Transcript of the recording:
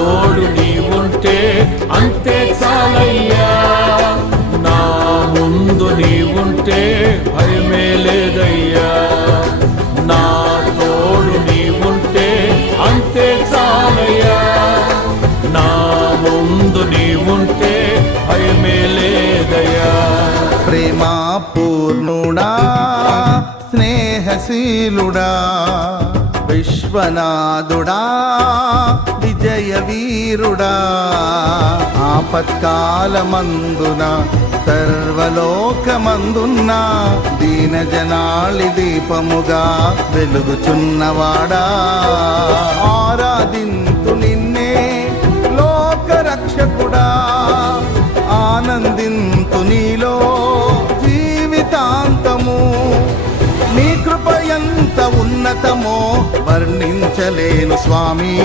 తోడు నీవుంటే అంతే చాలయ్యా. నా ముందు నీవుంటే భయమే లేదయ్యా. నా తోడు నీవుంటే అంతే చాలయ్యా. నా ముందు నీవుంటే భయమే లేదయ్యా. ప్రేమా పూర్ణుడా, స్నేహశీలుడా, విశ్వనాథుడా, విజయ వీరుడా, ఆపత్కాలమందున సర్వలోకమందున్న దీనజనాళి దీపముగా వెలుగుచున్నవాడా, ఆరాధింతు నిన్నే లోకరక్షకుడా, ఆనందింతు నీలో జీవితాంతము. నీ కృప ఎంత ఉన్నతమో వర్ణించలేను స్వామి.